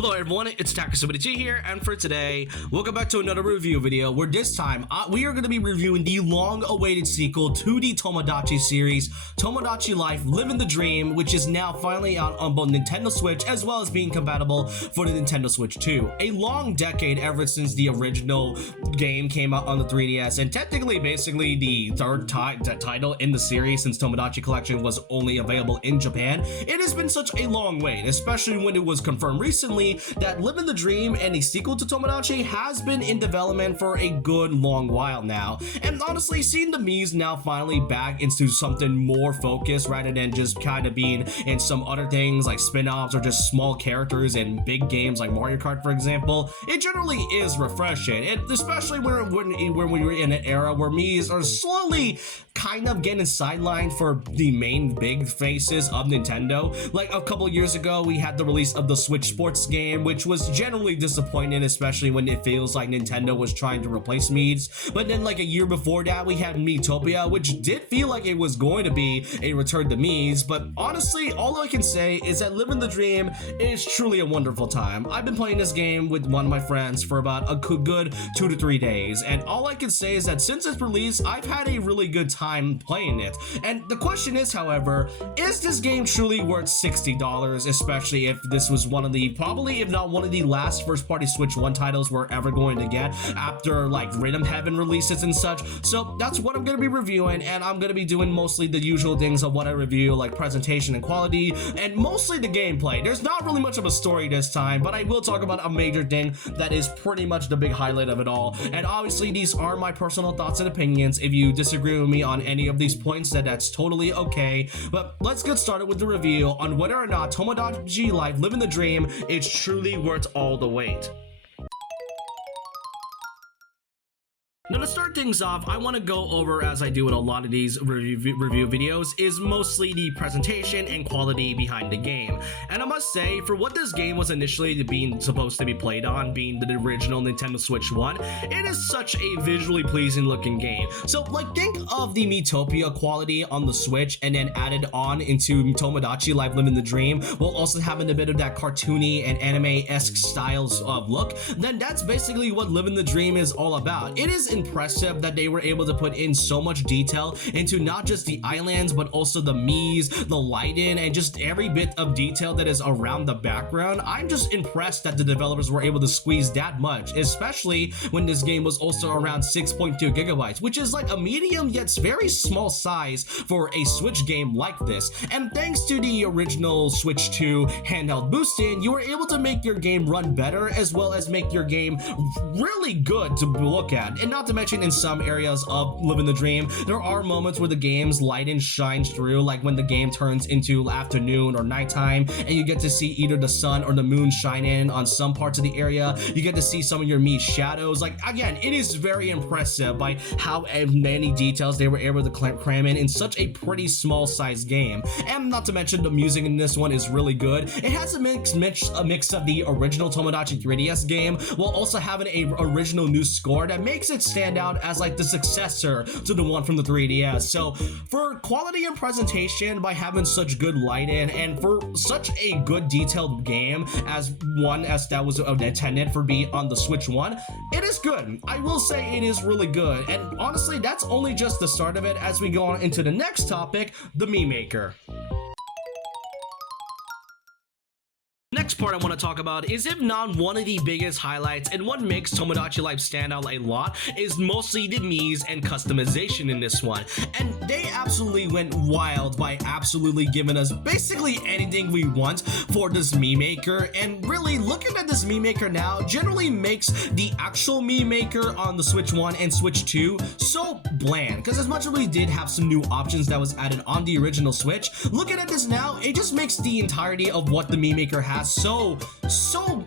Hello everyone, it's Tomodachi here, and for today, welcome back to another review video where this time we are going to be reviewing the long-awaited sequel to the Tomodachi series, Tomodachi Life Living the Dream, which is now finally out on both Nintendo Switch as well as being compatible for the Nintendo Switch 2. A long decade ever since the original game came out on the 3DS, and technically basically the third title in the series since Tomodachi Collection was only available in Japan. It has been such a long wait, especially when it was confirmed recently that Living the Dream and a sequel to Tomodachi has been in development for a good long while now. And honestly, seeing the Miis now finally back into something more focused rather than just kind of being in some other things like spin-offs or just small characters in big games like Mario Kart, for example, it generally is refreshing. And especially when we were in an era where Miis are slowly kind of getting sidelined for the main big faces of Nintendo. Like a couple years ago, we had the release of the Switch Sports game, which was generally disappointing, especially when it feels like Nintendo was trying to replace Miis. But then like a year before that, we had Miitopia, which did feel like it was going to be a return to Miis. But honestly, all I can say is that Living the Dream is truly a wonderful time. I've been playing this game with one of my friends for about a good 2 to 3 days, and all I can say is that since its release, I've had a really good time playing it. And the question is, however, is this game truly worth $60, especially if this was one of the, probably if not one of the last first-party Switch 1 titles we're ever going to get after like Rhythm Heaven releases and such. So that's what I'm going to be reviewing, and I'm going to be doing mostly the usual things of what I review, like presentation and quality, and mostly the gameplay. There's not really much of a story this time, but I will talk about a major thing that is pretty much the big highlight of it all. And obviously these are my personal thoughts and opinions. If you disagree with me on any of these points, that's totally okay. But let's get started with the review on whether or not Tomodachi Life Living the Dream is truly worth all the wait. Now to start things off, I want to go over, as I do with a lot of these review videos, is mostly the presentation and quality behind the game. And I must say, for what this game was initially supposed to be played on, being the original Nintendo Switch 1, it is such a visually pleasing looking game. So like think of the Miitopia quality on the Switch and then added on into Tomodachi Life Living the Dream, while also having a bit of that cartoony and anime-esque styles of look, then that's basically what Living the Dream is all about. It is impressive that they were able to put in so much detail into not just the islands but also the Miis, the lighting, and just every bit of detail that is around the background. I'm just impressed that the developers were able to squeeze that much, especially when this game was also around 6.2 gigabytes, which is like a medium yet very small size for a Switch game like this. And thanks to the original Switch 2 handheld boosting, you were able to make your game run better as well as make your game really good to look at. And not to mention, in some areas of Living the Dream, there are moments where the game's lighting shines through, like when the game turns into afternoon or nighttime and you get to see either the sun or the moon shine in on some parts of the area. You get to see some of your Mii's shadows. Like again, it is very impressive by how many details they were able to cram in such a pretty small sized game. And not to mention, the music in this one is really good. It has a mix of the original Tomodachi 3DS game while also having a original new score that makes it stand out as like the successor to the one from the 3DS. So for quality and presentation, by having such good lighting and for such a good detailed game as that was intended for being on the Switch 1, it is good. I will say it is really good. And honestly, that's only just the start of it as we go on into the next topic, the Mii Maker. Next part I want to talk about is, if not one of the biggest highlights and what makes Tomodachi Life stand out a lot, is mostly the Miis and customization in this one. And they absolutely went wild by absolutely giving us basically anything we want for this Mii Maker. And really, looking at this Mii Maker now generally makes the actual Mii Maker on the Switch 1 and Switch 2 so bland, because as much as we did have some new options that was added on the original Switch, looking at this now, it just makes the entirety of what the Mii Maker has so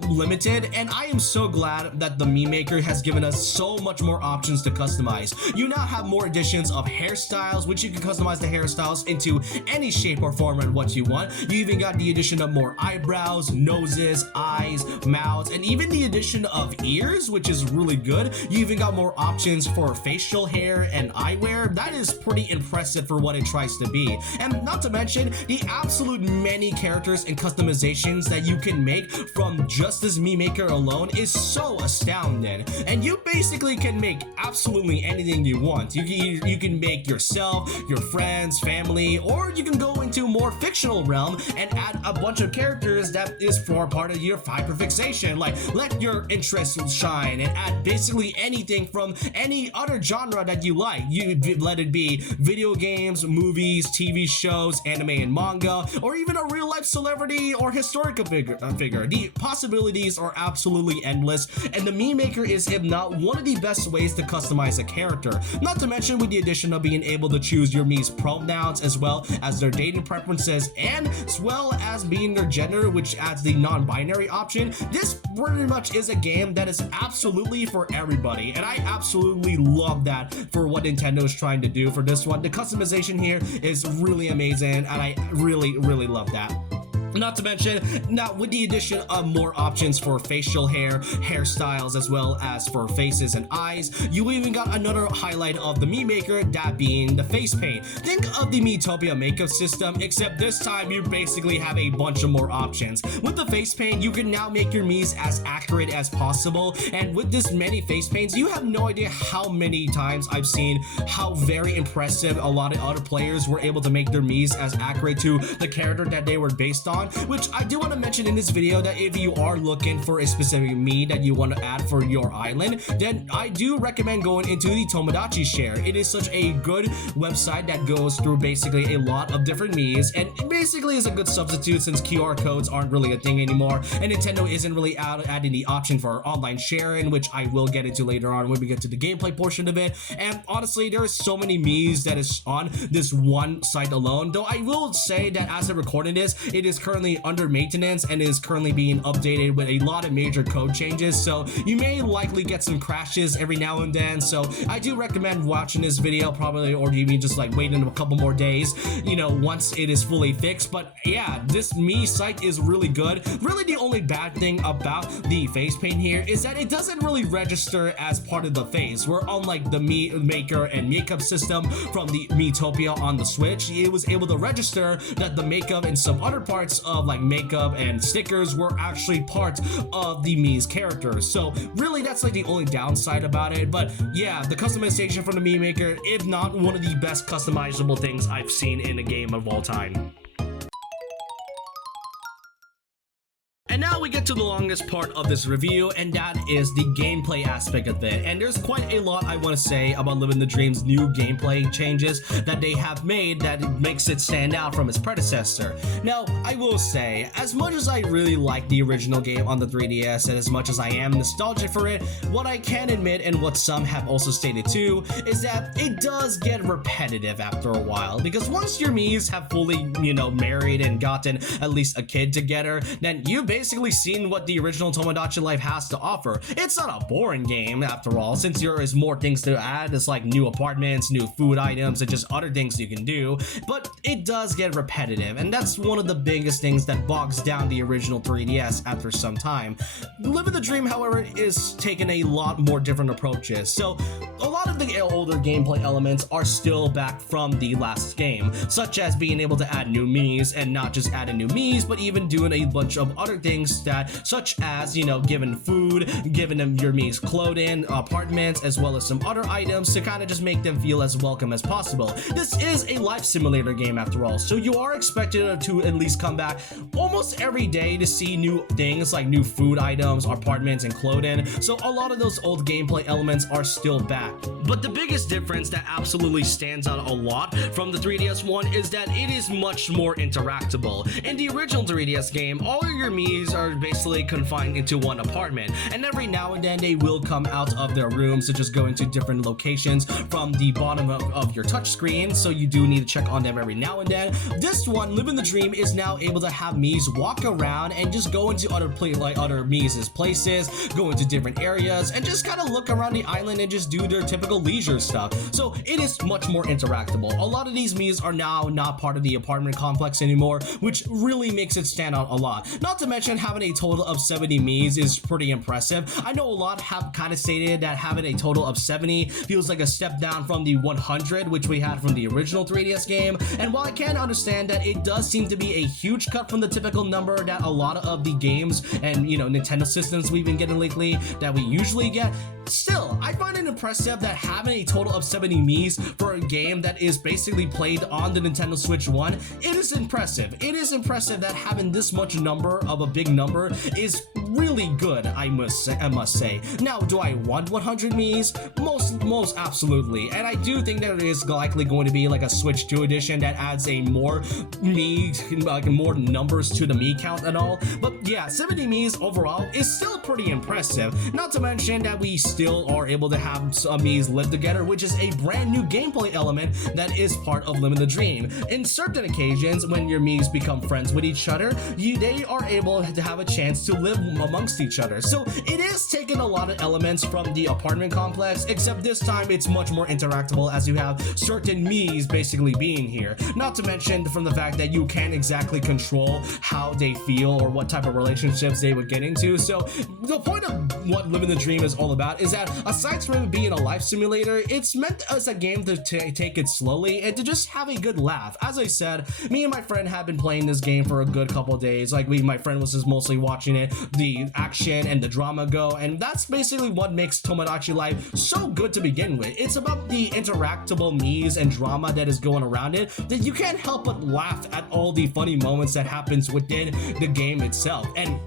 limited. And I am so glad that the Mii Maker has given us so much more options to customize. You now have more additions of hairstyles, which you can customize the hairstyles into any shape or form and what you want. You even got the addition of more eyebrows, noses, eyes, mouths, and even the addition of ears, which is really good. You even got more options for facial hair and eyewear. That is pretty impressive for what it tries to be. And not to mention the absolute many characters and customizations that you can make from just this Mii Maker alone is so astounding. And you basically can make absolutely anything you want. You can make yourself, your friends, family, or you can go into more fictional realm and add a bunch of characters that is for part of your hyperfixation. Like, let your interests shine and add basically anything from any other genre that you like. You let it be video games, movies, TV shows, anime and manga, or even a real life celebrity or historical figure. The possibilities are absolutely endless, and the Mii Maker is, if not one of the best ways to customize a character. Not to mention with the addition of being able to choose your Mii's pronouns as well as their dating preferences, and as well as being their gender, which adds the non-binary option. This pretty much is a game that is absolutely for everybody, and I absolutely love that for what Nintendo is trying to do for this one. The customization here is really amazing, and I really love that. Not to mention, now with the addition of more options for facial hair, hairstyles, as well as for faces and eyes, you even got another highlight of the Mii Maker, that being the face paint. Think of the Miitopia makeup system, except this time you basically have a bunch of more options. With the face paint, you can now make your Miis as accurate as possible, and with this many face paints, you have no idea how many times I've seen how very impressive a lot of other players were able to make their Miis as accurate to the character that they were based on. Which I do want to mention in this video that if you are looking for a specific Mii that you want to add for your island, then I do recommend going into the Tomodachi share. It is such a good website that goes through basically a lot of different Miis, and it basically is a good substitute since QR codes aren't really a thing anymore, and Nintendo isn't really adding the option for online sharing, which I will get into later on when we get to the gameplay portion of it. And honestly, there are so many Miis that is on this one site alone, though I will say that as I'm recording this, it is currently under maintenance and is currently being updated with a lot of major code changes, so you may likely get some crashes every now and then. So I do recommend watching this video probably, or even just like waiting a couple more days, you know, once it is fully fixed. But yeah, this Mii site is really good. Really, the only bad thing about the face paint here is that it doesn't really register as part of the face, where unlike the Mii Maker and makeup system from the Miitopia on the Switch, it was able to register that the makeup and some other parts of like makeup and stickers were actually part of the Mii's characters. So really, that's like the only downside about it. But yeah, the customization from the Mii Maker, if not one of the best customizable things I've seen in a game of all time. And now we get to the longest part of this review, and that is the gameplay aspect of it. And there's quite a lot I want to say about Living the Dream's new gameplay changes that they have made that makes it stand out from its predecessor. Now, I will say, as much as I really like the original game on the 3DS, and as much as I am nostalgic for it, what I can admit, and what some have also stated too, is that it does get repetitive after a while. Because once your Miis have fully, you know, married and gotten at least a kid together, then you basically seen what the original Tomodachi Life has to offer. It's not a boring game after all, since there is more things to add. It's like new apartments, new food items, and just other things you can do, but it does get repetitive, and that's one of the biggest things that bogs down the original 3DS after some time. Living the Dream, however, is taking a lot more different approaches, so a lot of the older gameplay elements are still back from the last game, such as being able to add new Miis, and not just adding new Miis, but even doing a bunch of other things that, such as, you know, giving food, giving them your Mii's clothing, apartments, as well as some other items to kind of just make them feel as welcome as possible. This is a life simulator game after all, so you are expected to at least come back almost every day to see new things like new food items, apartments, and clothing. So a lot of those old gameplay elements are still back. But the biggest difference that absolutely stands out a lot from the 3DS one is that it is much more interactable. In the original 3DS game, all of your Mii's are basically confined into one apartment, and every now and then they will come out of their rooms to just go into different locations from the bottom of your touch screen, so you do need to check on them every now and then. This one, Living the Dream, is now able to have Mii's walk around and just go into other other Mii's places, go into different areas, and just kind of look around the island and just do their typical leisure stuff. So it is much more interactable. A lot of these Mii's are now not part of the apartment complex anymore, which really makes it stand out a lot. Not to mention having a total total of 70 Miis is pretty impressive. I know a lot have kind of stated that having a total of 70 feels like a step down from the 100 which we had from the original 3DS game, and while I can understand that it does seem to be a huge cut from the typical number that a lot of the games and Nintendo systems we've been getting lately that we usually get, still I find it impressive that having a total of 70 Miis for a game that is basically played on the Nintendo Switch 1, it is impressive. It is impressive that having this much number of a big number is really good, I must say. Now, do I want 100 Miis? Most absolutely, and I do think that there is likely going to be like a Switch 2 edition that adds a more Mii, like more numbers to the Mii count and all. But yeah, 70 Miis overall is still pretty impressive. Not to mention that we still are able to have Miis live together, which is a brand new gameplay element that is part of Living the Dream. In certain occasions, when your Miis become friends with each other, they are able to have a chance to live amongst each other. So it is taking a lot of elements from the apartment complex, except this time it's much more interactable as you have certain Miis basically being here. Not to mention from the fact that you can't exactly control how they feel or what type of relationships they would get into. So the point of what Living the Dream is all about is that aside from it being a life simulator, it's meant as a game to take it slowly and to just have a good laugh. As I said, me and my friend have been playing this game for a good couple days. Like my friend was just mostly watching it, the action and the drama go, and that's basically what makes Tomodachi Life so good to begin with. It's about the interactable Miis and drama that is going around it that you can't help but laugh at all the funny moments that happens within the game itself. And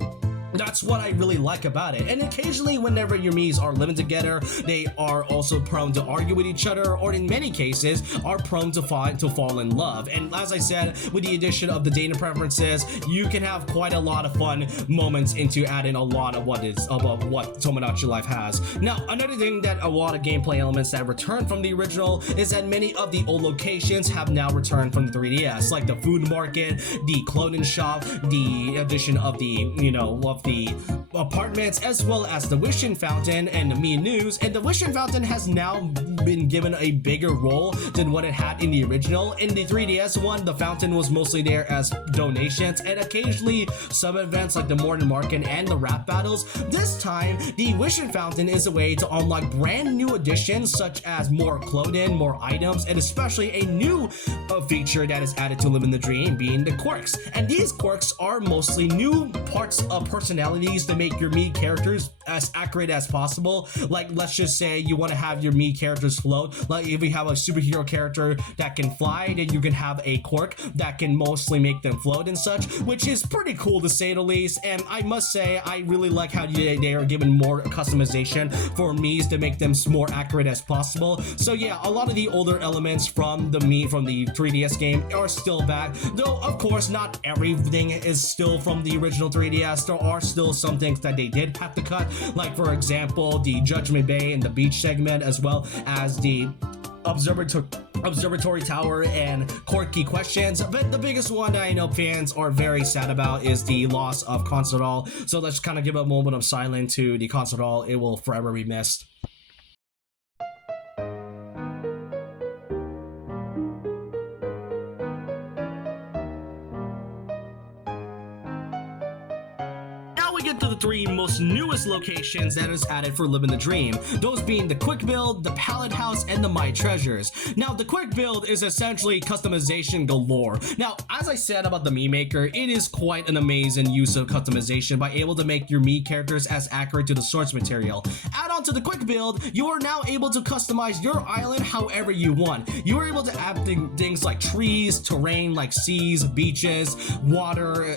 that's what I really like about it. And occasionally, whenever your Miis are living together, they are also prone to argue with each other, or in many cases, are prone to fall in love. And as I said, with the addition of the data preferences, you can have quite a lot of fun moments into adding a lot of what Tomodachi Life has. Now, another thing that a lot of gameplay elements that return from the original is that many of the old locations have now returned from the 3DS, like the food market, the clothing shop, the addition of the apartments, as well as the wishing fountain and the Mii News. And the wishing fountain has now been given a bigger role than what it had in the original. In the 3DS one, the fountain was mostly there as donations and occasionally some events like the morning market and the rap battles. This time, the wishing fountain is a way to unlock brand new additions such as more clothing, more items, and especially a new feature that is added to Live in the Dream, being the quirks. And these quirks are mostly new parts of personalities to make your Mii characters as accurate as possible. Like, let's just say you want to have your Mii characters float. Like, if you have a superhero character that can fly, then you can have a quirk that can mostly make them float and such, which is pretty cool to say the least. And I must say, I really like how they are given more customization for Miis to make them more accurate as possible. So yeah, a lot of the older elements from the 3DS game are still back, though of course not everything is still from the original 3DS. There are still some things that they did have to cut, like for example the Judgment Bay and the beach segment, as well as the observatory tower and quirky questions. But the biggest one that I know fans are very sad about is the loss of Console. So let's kind of give a moment of silence to the Console. It will forever be missed. Get to the three most newest locations that is added for Live in the Dream, those being the Quick Build, the Palette House, and the My Treasures. Now, the Quick Build is essentially customization galore. Now, as I said about the Mii Maker, it is quite an amazing use of customization by able to make your Mii characters as accurate to the source material. Add on to the Quick Build, you are now able to customize your island however you want. You are able to add things like trees, terrain like seas, beaches, water,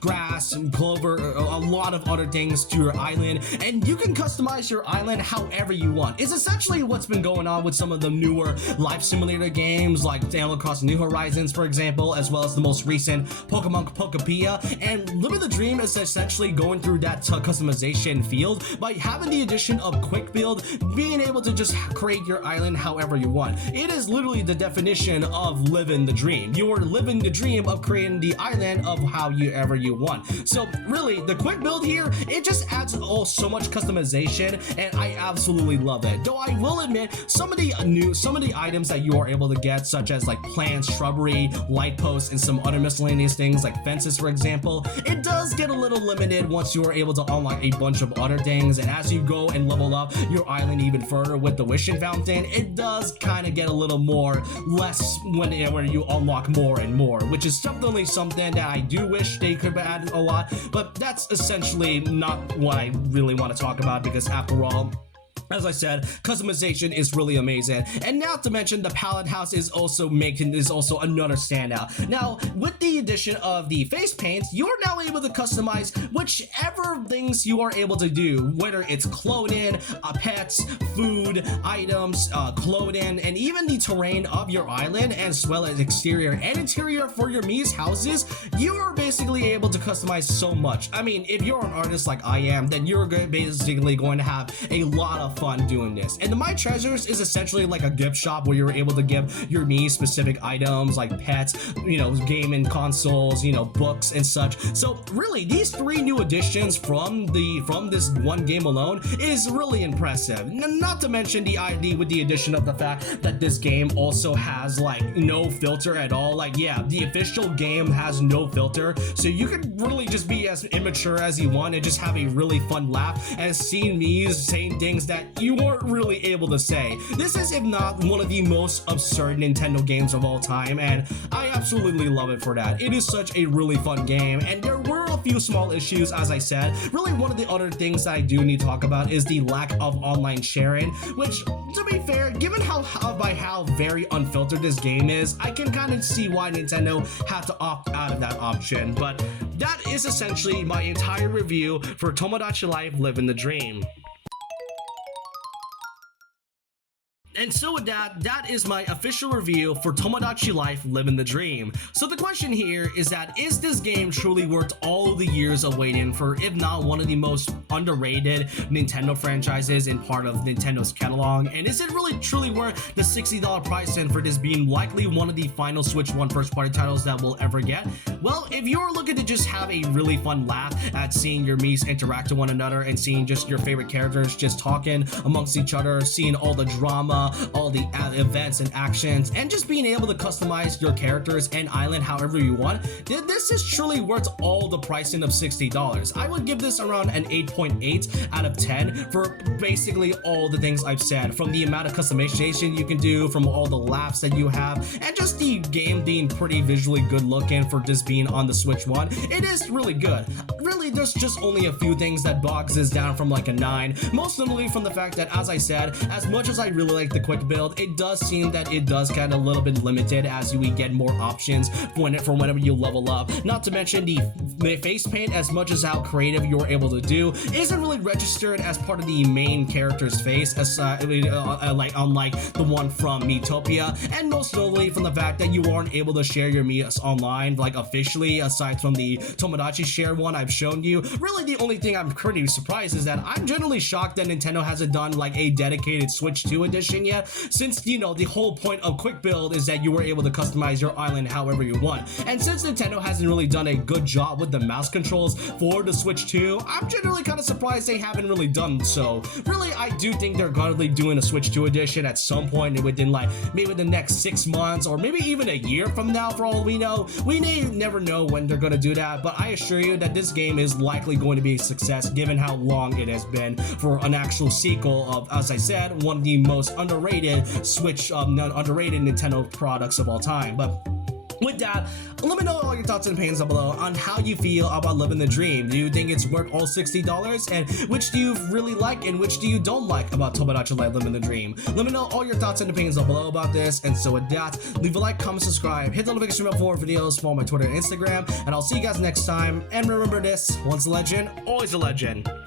grass, and clover, a lot of other things to your island, and you can customize your island however you want. It's essentially what's been going on with some of the newer life simulator games like Animal Crossing New Horizons, for example, as well as the most recent Pokemon Pokepia. And Live in the Dream is essentially going through that customization field by having the addition of Quick Build, being able to just create your island however you want. It is literally the definition of living the dream. You are living the dream of creating the island of however you want. So really, the Quick Build here here, it just adds so much customization, and I absolutely love it. Though I will admit, some of the items that you are able to get, such as like plants, shrubbery, light posts, and some other miscellaneous things like fences, for example, it does get a little limited once you are able to unlock a bunch of other things. And as you go and level up your island even further with the wishing fountain, it does kind of get a little more less when you unlock more and more, which is definitely something that I do wish they could add a lot, but that's essentially not what I really want to talk about, because after all, as I said, customization is really amazing. And not to mention, the palette house is also another standout. Now, with the addition of the face paint, you're now able to customize whichever things you are able to do, whether it's clothing, pets, food, items, clothing, and even the terrain of your island, as well as exterior and interior for your Mii's houses. You are basically able to customize so much. I mean, if you're an artist like I am, then you're basically going to have a lot of fun doing this. And the My Treasures is essentially like a gift shop where you're able to give your Mii specific items like pets, gaming consoles, books and such. So really, these 3 new additions from this one game alone is really impressive. Not to mention with the addition of the fact that this game also has like no filter at all. Like, yeah, the official game has no filter, so you can really just be as immature as you want and just have a really fun laugh and seeing Mii's saying things that you weren't really able to say. This is, if not, one of the most absurd Nintendo games of all time, and I absolutely love it for that. It is such a really fun game, and there were a few small issues, as I said. Really, one of the other things that I do need to talk about is the lack of online sharing, which, to be fair, given how very unfiltered this game is, I can kind of see why Nintendo had to opt out of that option. But that is essentially my entire review for Tomodachi Life Living the Dream. And so with that is my official review for Tomodachi Life Living the Dream. So the question here is that, is this game truly worth all the years of waiting for, if not one of the most underrated Nintendo franchises in part of Nintendo's catalog? And is it really truly worth the $60 price tag for this being likely one of the final Switch 1 first-party titles that we'll ever get? Well, if you're looking to just have a really fun laugh at seeing your Mii's interact with one another and seeing just your favorite characters just talking amongst each other, seeing all the drama, all the events and actions, and just being able to customize your characters and island however you want, this is truly worth all the pricing of $60. I would give this around an 8.8 out of 10 for basically all the things I've said, from the amount of customization you can do, from all the laughs that you have, and just the game being pretty visually good looking for this being on the Switch 1. It is really good. Really, there's just only a few things that bogs this down from like a 9, most notably from the fact that, as I said, as much as I really like the quick build, it does seem that it does get a little bit limited as we get more options for whenever you level up. Not to mention the face paint, as much as how creative you're able to do, isn't really registered as part of the main character's face, as unlike the one from Miitopia, and most notably from the fact that you aren't able to share your Mii's online, like officially, aside from the Tomodachi share one I've shown you. Really, the only thing I'm pretty surprised is that I'm generally shocked that Nintendo hasn't done like a dedicated Switch 2 edition yet, since the whole point of quick build is that you were able to customize your island however you want. And since Nintendo hasn't really done a good job with the mouse controls for the Switch 2, I'm generally kind of surprised they haven't really done so. Really, I do think they're gonna be doing a Switch 2 edition at some point within like maybe the next 6 months or maybe even a year from now, for all we know. We may never know when they're gonna do that, but I assure you that this game is likely going to be a success given how long it has been for an actual sequel of, as I said, one of the most underrated underrated Nintendo products of all time. But with that, let me know all your thoughts and opinions down below on how you feel about Living the Dream. Do you think it's worth all $60? And which do you really like and which do you don't like about Tomodachi Life Living the Dream? Let me know all your thoughts and opinions down below about this. And so with that, leave a like, comment, subscribe, hit the notification bell for more videos, follow my Twitter and Instagram, and I'll see you guys next time. And remember this, once a legend, always a legend.